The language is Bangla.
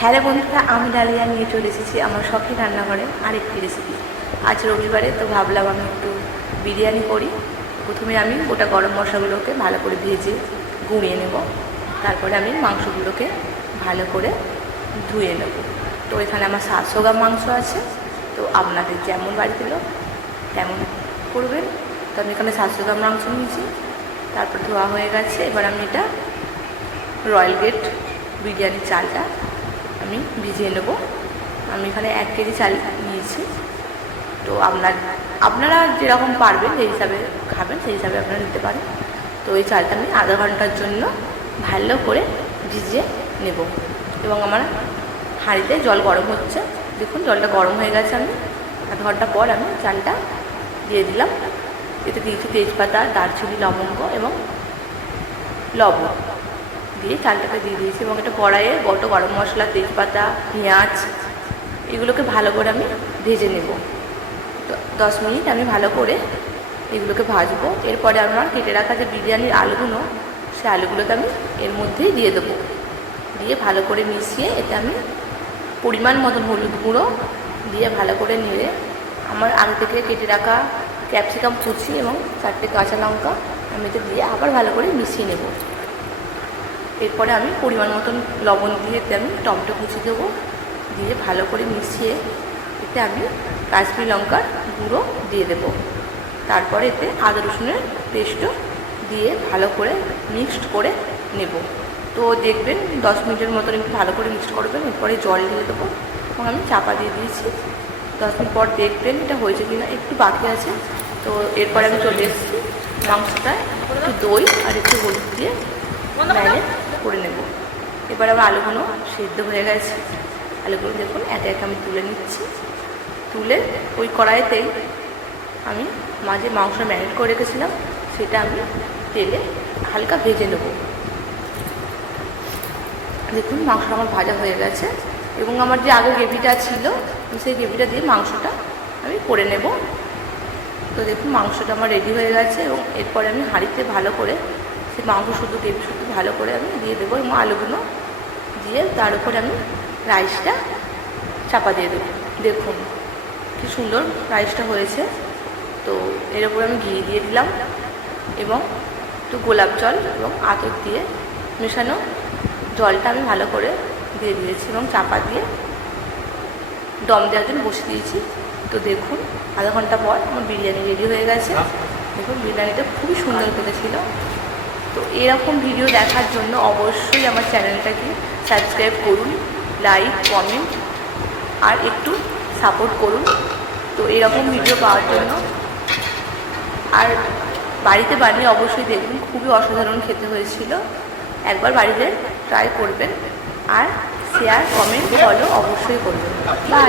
হ্যালো বন্ধুরা, আমি ডালিয়া নিয়ে চলে এসেছি আমার শখের রান্নাঘরে আরেকটি রেসিপি। আজ রবিবারে তো ভাবলাম আমি একটু বিরিয়ানি করি। প্রথমে আমি গোটা গরম মশলাগুলোকে ভালো করে ভেজে গুঁড়িয়ে নেব। তারপরে আমি মাংসগুলোকে ভালো করে ধুয়ে নেব। তো এখানে আমার 700 গ্রাম মাংস আছে। তো আপনাদের যেমন বাড়িতে লোক তেমন করবেন। তো আমি এখানে 700 গ্রাম মাংস নিয়েছি। তারপর ধোয়া হয়ে গেছে। এবার আমি এটা রয়্যাল গেট বিরিয়ানির চালটা আমি ভিজিয়ে নেব। আমি এখানে 1 কেজি চাল নিয়েছি। তো আপনারা যেরকম পারবেন সেই হিসাবে খাবেন, সেই হিসাবে আপনারা নিতে পারেন। তো এই চালটা আমি আধা ঘন্টার জন্য ভালো করে ভিজিয়ে নেব। এবং আমার হাঁড়িতে জল গরম হচ্ছে, দেখুন জলটা গরম হয়ে গেছে। আমি আধা ঘন্টা পর আমি চালটা দিয়ে দিলাম। এতে দিয়েছি তেজপাতা, দারচিনি, লবঙ্গ এবং লবণ দিয়ে চালটাকে দিয়ে দিয়েছি। এবং এটা কড়াইয়ে গোটা গরম মশলা, তেজপাতা, পেঁয়াজ এগুলোকে ভালো করে আমি ভেজে নেব। 10 মিনিট আমি ভালো করে এগুলোকে ভাজবো। এরপরে আমার কেটে রাখা যে বিরিয়ানির আলুগুলো, সেই আলুগুলোকে আমি এর মধ্যেই দিয়ে দেবো। দিয়ে ভালো করে মিশিয়ে এতে আমি পরিমাণ মতন হলুদ গুঁড়ো দিয়ে ভালো করে নেড়ে আমার আগে থেকে কেটে রাখা ক্যাপসিকাম কুচি এবং 4টে কাঁচা লঙ্কা আমি এতে দিয়ে আবার ভালো করে মিশিয়ে নেব। এরপরে আমি পরিমাণ মতন লবণ দিয়ে এতে আমি টমেটো কুচি দেবো। দিয়ে ভালো করে মিশিয়ে এতে আমি কাশ্মীরি লঙ্কার গুঁড়ো দিয়ে দেব। তারপরে এতে আদা রসুনের পেস্টও দিয়ে ভালো করে মিক্সড করে নেব। তো দেখবেন 10 মিনিটের মতন একটু ভালো করে মিক্সড করবেন। এরপরে জল ঢেলে দেবো এবং আমি চাপা দিয়ে দিয়েছি। 10 মিনিট পর দেখবেন এটা হয়েছে কিনা, একটু বাকি আছে। তো এরপরে আমি চলে এসেছি মাংসটায় একটু দই আর একটু হলুদ দিয়ে ম্যারিনেট করে নেব। এবার আমার আলুগুলো সিদ্ধ হয়ে গেছে। আলুগুলো দেখুন একে একে আমি তুলে নিচ্ছি। তুলে ওই কড়াইতেই আমি মাঝে মাংস ম্যারিনেট করে রেখেছিলাম, সেটা আমি তেলে হালকা ভেজে নেব। দেখুন মাংসটা আমার ভাজা হয়ে গেছে। এবং আমার যে আগে গ্রেভিটা ছিল সেই গ্রেভিটা দিয়ে মাংসটা আমি করে নেব। তো দেখুন মাংসটা আমার রেডি হয়ে গেছে। এবং এরপরে আমি হাঁড়িতে ভালো করে সেই মাংস শুধু গ্রেভি শুধু ভালো করে আমি দিয়ে দেবো এবং আলুগুলো দিয়ে তার উপরে আমি রাইসটা চাপা দিয়ে দেবো। দেখুন কি সুন্দর রাইসটা হয়েছে। তো এর উপরে আমি ঘি দিয়ে দিলাম এবং একটু গোলাপ জল এবং আতর দিয়ে মেশানো জলটা আমি ভালো করে দিয়ে দিয়েছি এবং চাপা দিয়ে দম দেওয়ার জন্য বসে দিয়েছি। তো দেখুন আধা ঘন্টা পর আমার বিরিয়ানি রেডি হয়ে গেছে। দেখুন বিরিয়ানিটা খুবই সুন্দর করেছিল। তো এরকম ভিডিও দেখার জন্য অবশ্যই আমার চ্যানেলটাকে সাবস্ক্রাইব করুন, লাইক, কমেন্ট আর একটু সাপোর্ট করুন। তো এরকম ভিডিও পাওয়ার জন্য আর বাড়িতে বানিয়ে অবশ্যই দেখুন, খুবই অসাধারণ খেতে হয়েছিল। একবার বাড়িতে ট্রাই করবেন আর শেয়ার, কমেন্ট, ফলো অবশ্যই করবেন। বাই।